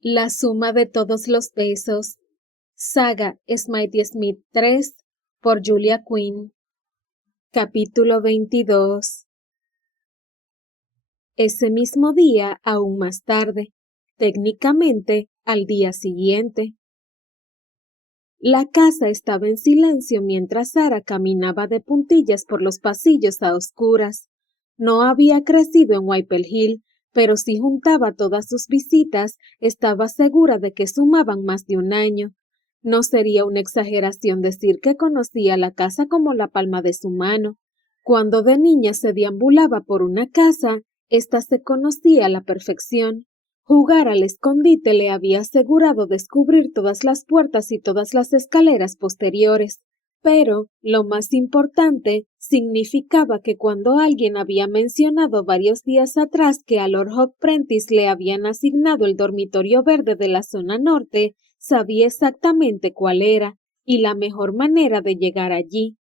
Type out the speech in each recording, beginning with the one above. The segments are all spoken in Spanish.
La suma de todos los besos. Saga Smitey Smith 3 por Julia Quinn. Capítulo 22. Ese mismo día, aún más tarde, técnicamente al día siguiente. La casa estaba en silencio mientras Sara caminaba de puntillas por los pasillos a oscuras. No había crecido en Whipple Hill, pero si juntaba todas sus visitas, estaba segura de que sumaban más de un año. No sería una exageración decir que conocía la casa como la palma de su mano. Cuando de niña se deambulaba por una casa, ésta se conocía a la perfección. Jugar al escondite le había asegurado descubrir todas las puertas y todas las escaleras posteriores. Pero, lo más importante, significaba que cuando alguien había mencionado varios días atrás que a Lord Hogg Prentice le habían asignado el dormitorio verde de la zona norte, sabía exactamente cuál era, y la mejor manera de llegar allí.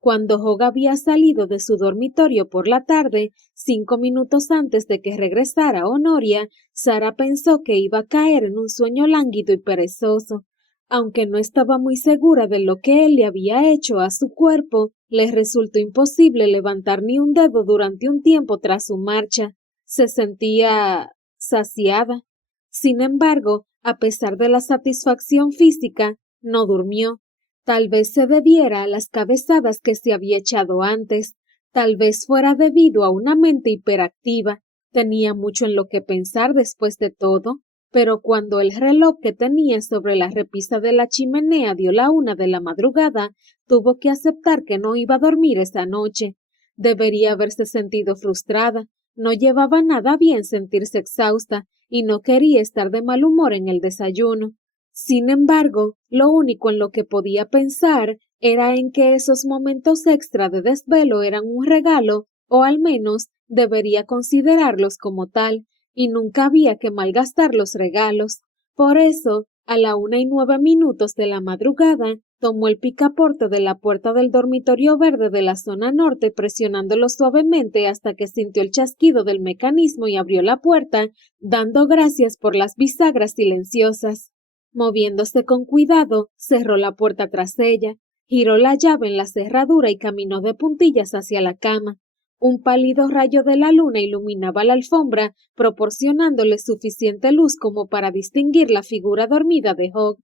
Cuando Hogg había salido de su dormitorio por la tarde, 5 minutos antes de que regresara Honoria, Sara pensó que iba a caer en un sueño lánguido y perezoso. Aunque no estaba muy segura de lo que él le había hecho a su cuerpo, le resultó imposible levantar ni un dedo durante un tiempo tras su marcha. Se sentía saciada. Sin embargo, a pesar de la satisfacción física, no durmió. Tal vez se debiera a las cabezadas que se había echado antes, tal vez fuera debido a una mente hiperactiva. Tenía mucho en lo que pensar después de todo, pero cuando el reloj que tenía sobre la repisa de la chimenea dio la 1 de la madrugada, tuvo que aceptar que no iba a dormir esa noche. Debería haberse sentido frustrada, no llevaba nada bien sentirse exhausta y no quería estar de mal humor en el desayuno. Sin embargo, lo único en lo que podía pensar era en que esos momentos extra de desvelo eran un regalo, o al menos debería considerarlos como tal, y nunca había que malgastar los regalos. Por eso, a la 1:09 de la madrugada, tomó el picaporte de la puerta del dormitorio verde de la zona norte presionándolo suavemente hasta que sintió el chasquido del mecanismo y abrió la puerta, dando gracias por las bisagras silenciosas. Moviéndose con cuidado, cerró la puerta tras ella, giró la llave en la cerradura y caminó de puntillas hacia la cama. Un pálido rayo de la luna iluminaba la alfombra, proporcionándole suficiente luz como para distinguir la figura dormida de Hogg.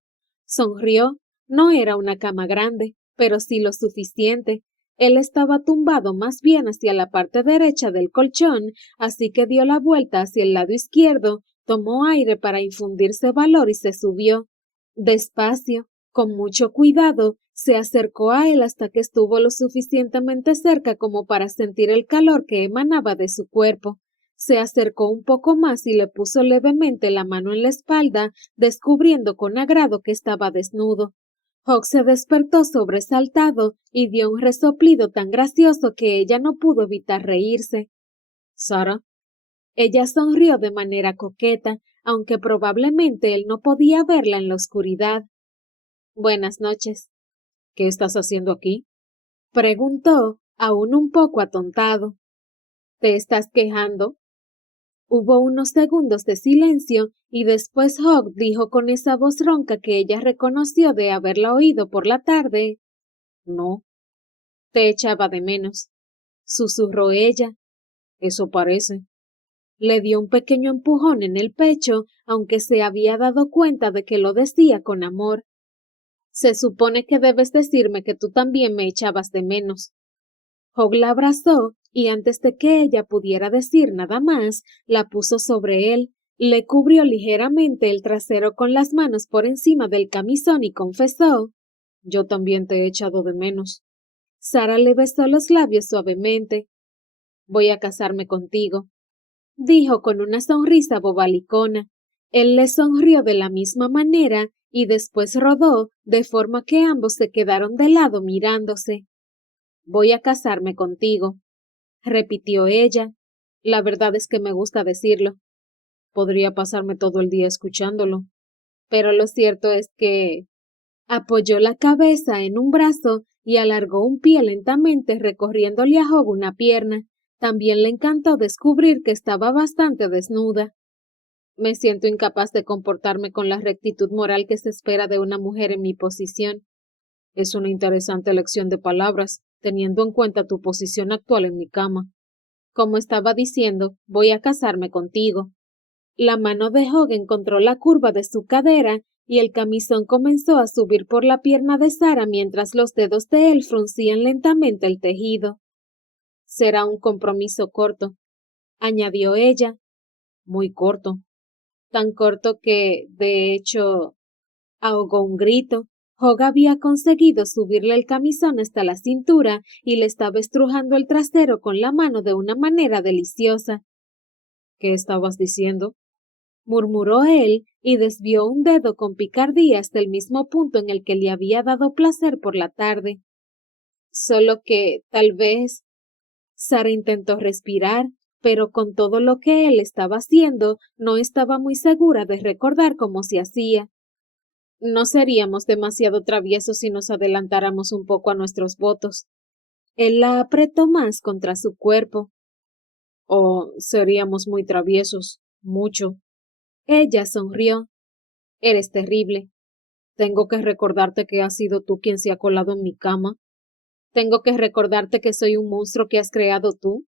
Sonrió. No era una cama grande, pero sí lo suficiente. Él estaba tumbado más bien hacia la parte derecha del colchón, así que dio la vuelta hacia el lado izquierdo, tomó aire para infundirse valor y se subió. Despacio, con mucho cuidado, se acercó a él hasta que estuvo lo suficientemente cerca como para sentir el calor que emanaba de su cuerpo. Se acercó un poco más y le puso levemente la mano en la espalda, descubriendo con agrado que estaba desnudo. Hogg se despertó sobresaltado y dio un resoplido tan gracioso que ella no pudo evitar reírse. «Sara». Ella sonrió de manera coqueta, aunque probablemente él no podía verla en la oscuridad. «Buenas noches». «¿Qué estás haciendo aquí?», preguntó, aún un poco atontado. «¿Te estás quejando?». Hubo unos segundos de silencio y después Hogg dijo con esa voz ronca que ella reconoció de haberla oído por la tarde. «No». «Te echaba de menos», susurró ella. «Eso parece». Le dio un pequeño empujón en el pecho, aunque se había dado cuenta de que lo decía con amor. «Se supone que debes decirme que tú también me echabas de menos». Hogg la abrazó y antes de que ella pudiera decir nada más, la puso sobre él, le cubrió ligeramente el trasero con las manos por encima del camisón y confesó: «Yo también te he echado de menos». Sara le besó los labios suavemente. «Voy a casarme contigo», dijo con una sonrisa bobalicona. Él le sonrió de la misma manera y después rodó, de forma que ambos se quedaron de lado mirándose. «Voy a casarme contigo», repitió ella. «La verdad es que me gusta decirlo. Podría pasarme todo el día escuchándolo. Pero lo cierto es que…». Apoyó la cabeza en un brazo y alargó un pie lentamente recorriéndole a Hogg una pierna. También le encantó descubrir que estaba bastante desnuda. Me siento incapaz de comportarme con la rectitud moral que se espera de una mujer en mi posición. Es una interesante elección de palabras, teniendo en cuenta tu posición actual en mi cama. Como estaba diciendo, voy a casarme contigo. La mano de Hogg encontró la curva de su cadera y el camisón comenzó a subir por la pierna de Sara mientras los dedos de él fruncían lentamente el tejido. Será un compromiso corto, añadió ella. Muy corto. Tan corto que, de hecho, ahogó un grito. Hogg había conseguido subirle el camisón hasta la cintura y le estaba estrujando el trasero con la mano de una manera deliciosa. ¿Qué estabas diciendo? Murmuró él y desvió un dedo con picardía hasta el mismo punto en el que le había dado placer por la tarde. Solo que, tal vez, Sara intentó respirar, pero con todo lo que él estaba haciendo, no estaba muy segura de recordar cómo se hacía. No seríamos demasiado traviesos si nos adelantáramos un poco a nuestros votos. Él la apretó más contra su cuerpo. Oh, seríamos muy traviesos, mucho. Ella sonrió. Eres terrible. Tengo que recordarte que has sido tú quien se ha colado en mi cama. Tengo que recordarte que soy un monstruo que has creado tú.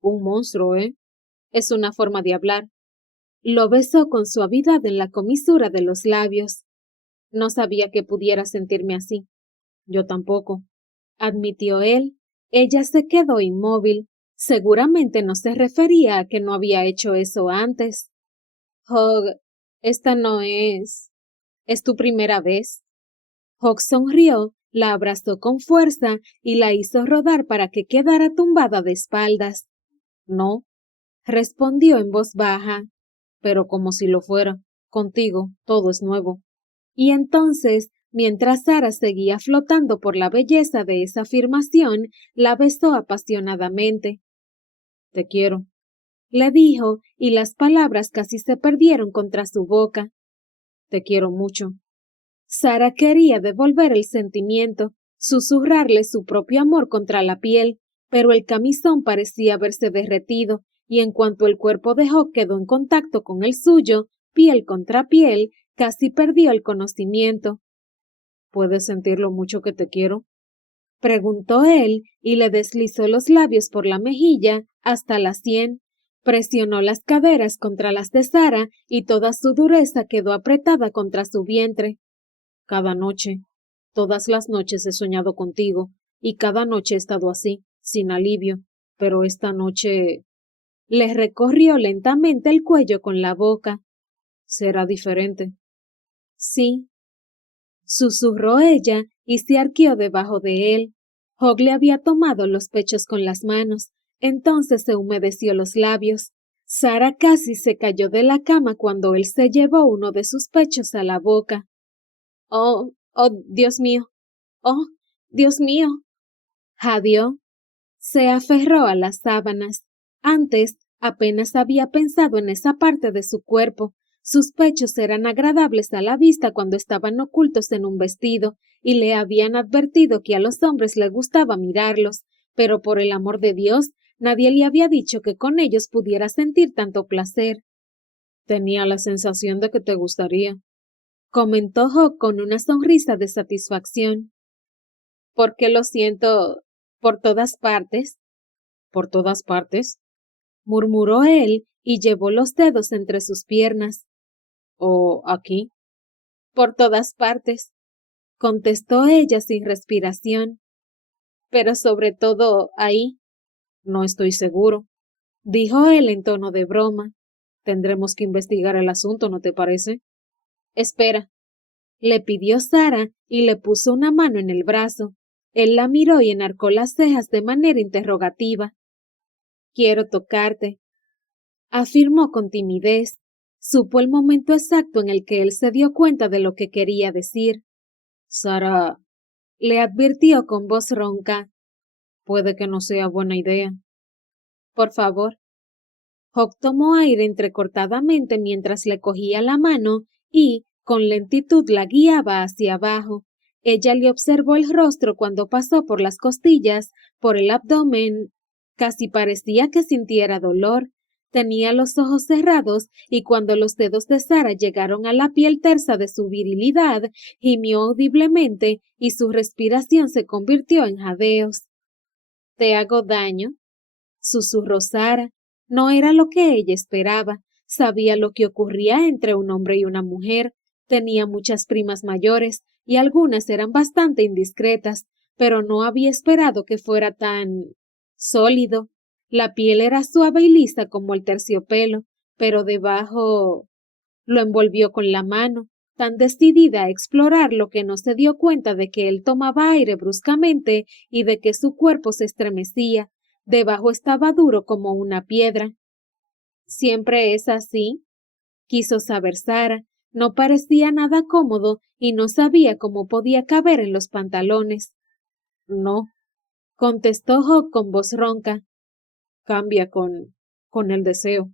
Un monstruo, ¿eh? Es una forma de hablar. Lo besó con suavidad en la comisura de los labios. No sabía que pudiera sentirme así. Yo tampoco, admitió él. Ella se quedó inmóvil. Seguramente no se refería a que no había hecho eso antes. Hogg, esta no es. ¿Es tu primera vez? Hogg sonrió, la abrazó con fuerza y la hizo rodar para que quedara tumbada de espaldas. No, respondió en voz baja, pero como si lo fuera. Contigo todo es nuevo. Y entonces, mientras Sara seguía flotando por la belleza de esa afirmación, la besó apasionadamente. Te quiero, le dijo, y las palabras casi se perdieron contra su boca. Te quiero mucho. Sara quería devolver el sentimiento, susurrarle su propio amor contra la piel, pero el camisón parecía haberse derretido, y en cuanto el cuerpo de Hogg quedó en contacto con el suyo, piel contra piel, casi perdió el conocimiento. ¿Puedes sentir lo mucho que te quiero? Preguntó él, y le deslizó los labios por la mejilla hasta la sien. Presionó las caderas contra las de Sara y toda su dureza quedó apretada contra su vientre. Cada noche, todas las noches he soñado contigo, y cada noche he estado así, sin alivio, pero esta noche... Le recorrió lentamente el cuello con la boca. Será diferente. Sí, susurró ella y se arqueó debajo de él. Hogg le había tomado los pechos con las manos, entonces se humedeció los labios. Sara casi se cayó de la cama cuando él se llevó uno de sus pechos a la boca. Oh, Dios mío. Oh, Dios mío. Jadeó. Se aferró a las sábanas. Antes apenas había pensado en esa parte de su cuerpo. Sus pechos eran agradables a la vista cuando estaban ocultos en un vestido, y le habían advertido que a los hombres les gustaba mirarlos, pero por el amor de Dios, nadie le había dicho que con ellos pudiera sentir tanto placer. Tenía la sensación de que te gustaría, comentó Hogg con una sonrisa de satisfacción. Porque lo siento por todas partes. ¿Por todas partes? Murmuró él y llevó los dedos entre sus piernas. ¿O aquí? Por todas partes, contestó ella sin respiración. Pero sobre todo ahí. No estoy seguro, dijo él en tono de broma. Tendremos que investigar el asunto, ¿no te parece? Espera, le pidió Sara y le puso una mano en el brazo. Él la miró y enarcó las cejas de manera interrogativa. Quiero tocarte, afirmó con timidez. Supo el momento exacto en el que él se dio cuenta de lo que quería decir. Sara, le advirtió con voz ronca. Puede que no sea buena idea. Por favor. Hogg tomó aire entrecortadamente mientras le cogía la mano y, con lentitud, la guiaba hacia abajo. Ella le observó el rostro cuando pasó por las costillas, por el abdomen. Casi parecía que sintiera dolor. Tenía los ojos cerrados y cuando los dedos de Sara llegaron a la piel tersa de su virilidad, gimió audiblemente y su respiración se convirtió en jadeos. «¿Te hago daño?», susurró Sara. No era lo que ella esperaba. Sabía lo que ocurría entre un hombre y una mujer. Tenía muchas primas mayores y algunas eran bastante indiscretas, pero no había esperado que fuera tan sólido. La piel era suave y lisa como el terciopelo, pero debajo lo envolvió con la mano, tan decidida a explorarlo que no se dio cuenta de que él tomaba aire bruscamente y de que su cuerpo se estremecía. Debajo estaba duro como una piedra. ¿Siempre es así?, quiso saber Sara. No parecía nada cómodo y no sabía cómo podía caber en los pantalones. «No», contestó Hogg con voz ronca. «Cambia con el deseo».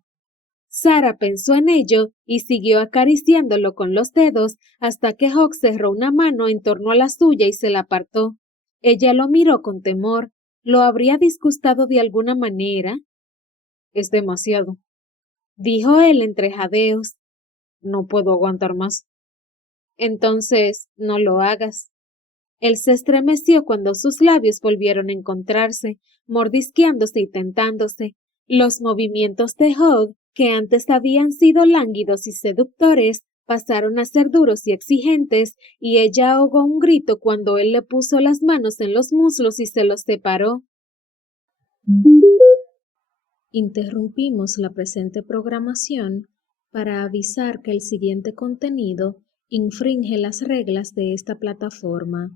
Sara pensó en ello y siguió acariciándolo con los dedos hasta que Hogg cerró una mano en torno a la suya y se la apartó. Ella lo miró con temor. ¿Lo habría disgustado de alguna manera? «Es demasiado», dijo él entre jadeos. «No puedo aguantar más». «Entonces, no lo hagas». Él se estremeció cuando sus labios volvieron a encontrarse, mordisqueándose y tentándose. Los movimientos de Hogg, que antes habían sido lánguidos y seductores, pasaron a ser duros y exigentes, y ella ahogó un grito cuando él le puso las manos en los muslos y se los separó. Interrumpimos la presente programación para avisar que el siguiente contenido infringe las reglas de esta plataforma,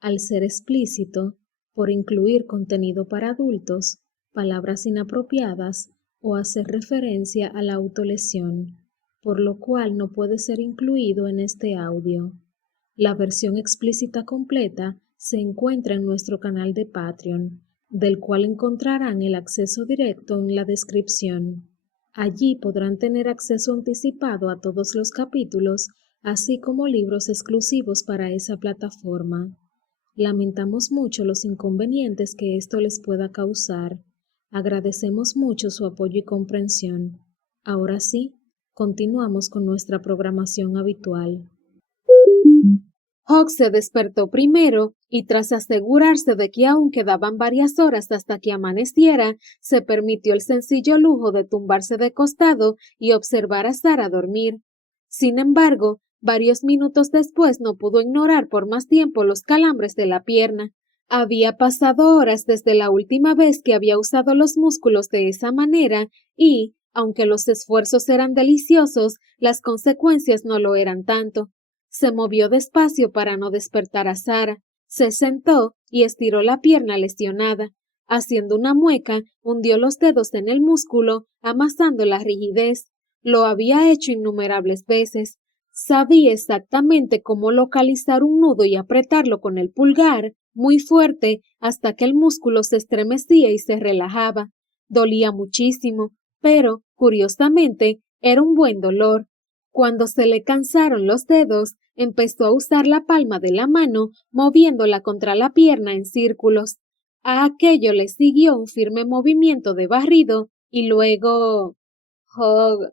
al ser explícito, por incluir contenido para adultos, palabras inapropiadas o hacer referencia a la autolesión, por lo cual no puede ser incluido en este audio. La versión explícita completa se encuentra en nuestro canal de Patreon, del cual encontrarán el acceso directo en la descripción. Allí podrán tener acceso anticipado a todos los capítulos, así como libros exclusivos para esa plataforma. Lamentamos mucho los inconvenientes que esto les pueda causar. Agradecemos mucho su apoyo y comprensión. Ahora sí, continuamos con nuestra programación habitual. Hogg se despertó primero y tras asegurarse de que aún quedaban varias horas hasta que amaneciera, se permitió el sencillo lujo de tumbarse de costado y observar a Sara dormir. Sin embargo, varios minutos después no pudo ignorar por más tiempo los calambres de la pierna. Había pasado horas desde la última vez que había usado los músculos de esa manera y, aunque los esfuerzos eran deliciosos, las consecuencias no lo eran tanto. Se movió despacio para no despertar a Sara, se sentó y estiró la pierna lesionada. Haciendo una mueca, hundió los dedos en el músculo, amasando la rigidez. Lo había hecho innumerables veces. Sabía exactamente cómo localizar un nudo y apretarlo con el pulgar, muy fuerte, hasta que el músculo se estremecía y se relajaba. Dolía muchísimo, pero, curiosamente, era un buen dolor. Cuando se le cansaron los dedos, empezó a usar la palma de la mano, moviéndola contra la pierna en círculos. A aquello le siguió un firme movimiento de barrido y luego... Hogg.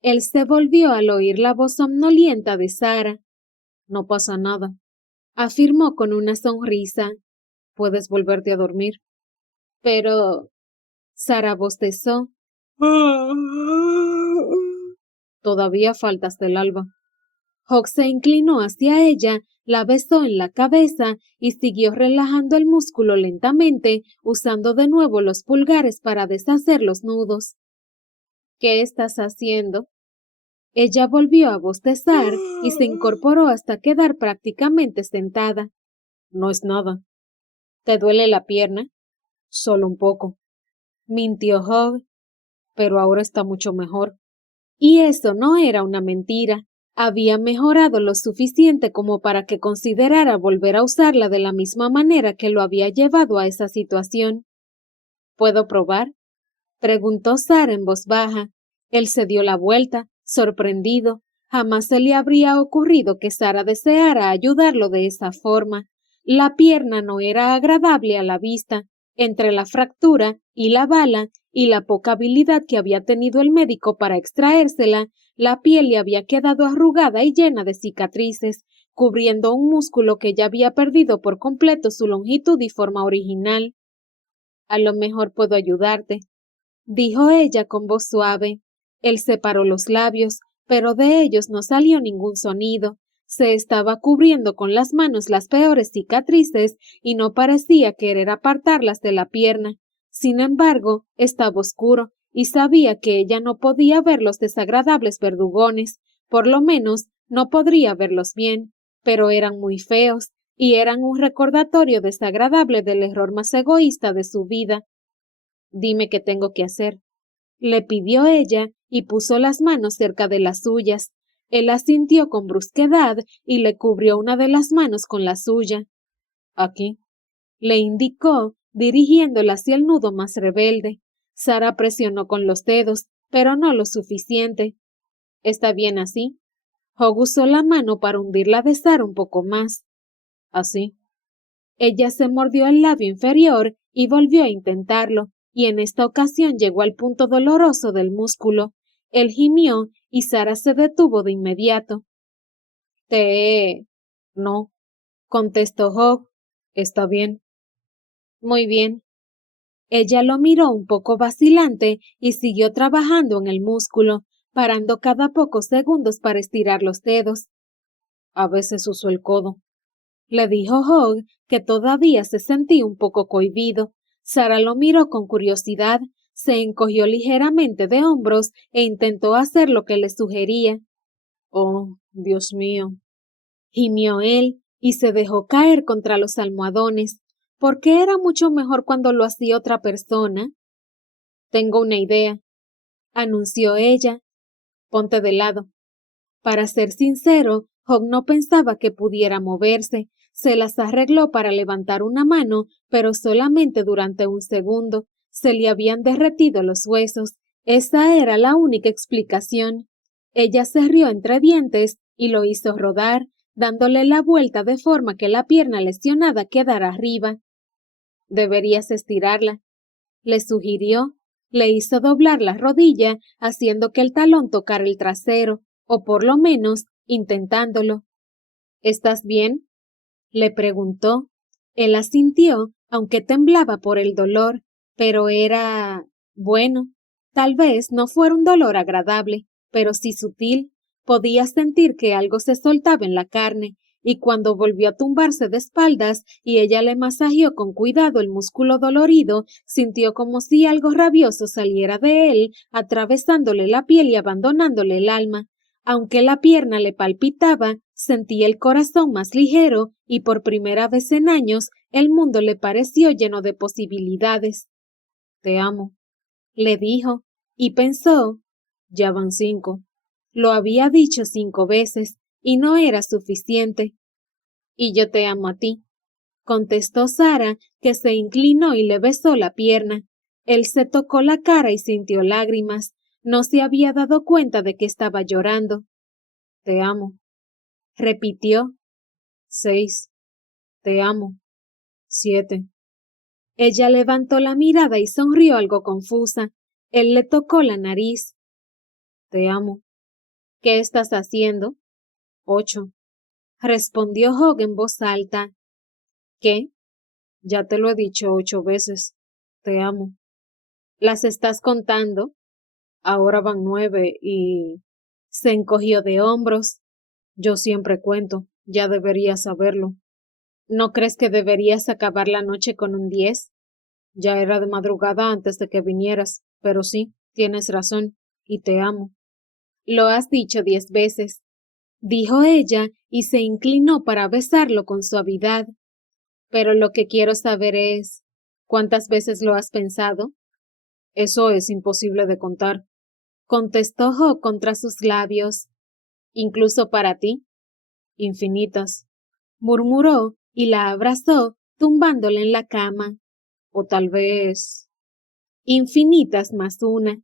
Él se volvió al oír la voz somnolienta de Sara. «No pasa nada», afirmó con una sonrisa. «Puedes volverte a dormir». «Pero...» Sara bostezó. «Todavía falta hasta el alba». Hogg se inclinó hacia ella, la besó en la cabeza y siguió relajando el músculo lentamente, usando de nuevo los pulgares para deshacer los nudos. «¿Qué estás haciendo?». Ella volvió a bostezar y se incorporó hasta quedar prácticamente sentada. «No es nada». «¿Te duele la pierna?». «Solo un poco», mintió Hogg. «Pero ahora está mucho mejor». Y eso no era una mentira. Había mejorado lo suficiente como para que considerara volver a usarla de la misma manera que lo había llevado a esa situación. «¿Puedo probar?», preguntó Sara en voz baja. Él se dio la vuelta, sorprendido. Jamás se le habría ocurrido que Sara deseara ayudarlo de esa forma. La pierna no era agradable a la vista. Entre la fractura y la bala y la poca habilidad que había tenido el médico para extraérsela, la piel le había quedado arrugada y llena de cicatrices, cubriendo un músculo que ya había perdido por completo su longitud y forma original. A lo mejor puedo ayudarte, dijo ella con voz suave. Él separó los labios, pero de ellos no salió ningún sonido. Se estaba cubriendo con las manos las peores cicatrices y no parecía querer apartarlas de la pierna. Sin embargo, estaba oscuro y sabía que ella no podía ver los desagradables verdugones, por lo menos no podría verlos bien, pero eran muy feos y eran un recordatorio desagradable del error más egoísta de su vida. Dime qué tengo que hacer, le pidió ella y puso las manos cerca de las suyas. Él asintió con brusquedad y le cubrió una de las manos con la suya. Aquí, le indicó, dirigiéndola hacia el nudo más rebelde. Sara presionó con los dedos, pero no lo suficiente. ¿Está bien así? Hogg usó la mano para hundirla de Sara un poco más. Así. Ella se mordió el labio inferior y volvió a intentarlo, y en esta ocasión llegó al punto doloroso del músculo. Él gimió y Sara se detuvo de inmediato. No, contestó Hogg. Está bien. Muy bien. Ella lo miró un poco vacilante y siguió trabajando en el músculo, parando cada pocos segundos para estirar los dedos. A veces uso el codo, le dijo Hogg, que todavía se sentía un poco cohibido. Sara lo miró con curiosidad, se encogió ligeramente de hombros e intentó hacer lo que le sugería. Oh, Dios mío, gimió él y se dejó caer contra los almohadones, porque era mucho mejor cuando lo hacía otra persona. Tengo una idea, anunció ella. Ponte de lado. Para ser sincero, Hogg no pensaba que pudiera moverse. Se las arregló para levantar una mano, pero solamente durante un segundo. Se le habían derretido los huesos. Esa era la única explicación. Ella se rió entre dientes y lo hizo rodar, dándole la vuelta de forma que la pierna lesionada quedara arriba. Deberías estirarla, le sugirió. Le hizo doblar la rodilla, haciendo que el talón tocara el trasero, o por lo menos intentándolo. ¿Estás bien?, le preguntó. Él asintió, aunque temblaba por el dolor, pero era bueno. Tal vez no fuera un dolor agradable, pero sí sutil. Podía sentir que algo se soltaba en la carne, y cuando volvió a tumbarse de espaldas y ella le masajeó con cuidado el músculo dolorido, sintió como si algo rabioso saliera de él, atravesándole la piel y abandonándole el alma. Aunque la pierna le palpitaba, sentía el corazón más ligero y por primera vez en años el mundo le pareció lleno de posibilidades. Te amo, le dijo, y pensó, ya van 5. Lo había dicho 5 veces, y no era suficiente. Y yo te amo a ti, contestó Sara, que se inclinó y le besó la pierna. Él se tocó la cara y sintió lágrimas. No se había dado cuenta de que estaba llorando. Te amo, repitió. 6. Te amo. 7. Ella levantó la mirada y sonrió algo confusa. Él le tocó la nariz. Te amo. ¿Qué estás haciendo? 8. Respondió Hogg en voz alta. ¿Qué? Ya te lo he dicho 8 veces. Te amo. ¿Las estás contando? Ahora van 9 y... Se encogió de hombros. Yo siempre cuento. Ya deberías saberlo. ¿No crees que deberías acabar la noche con un 10? Ya era de madrugada antes de que vinieras, pero sí, tienes razón, y te amo. Lo has dicho 10 veces, dijo ella, y se inclinó para besarlo con suavidad. Pero lo que quiero saber es, ¿cuántas veces lo has pensado? Eso es imposible de contar, contestó Hogg contra sus labios. ¿Incluso para ti? Infinitas, murmuró y la abrazó, tumbándola en la cama. O tal vez... infinitas más una.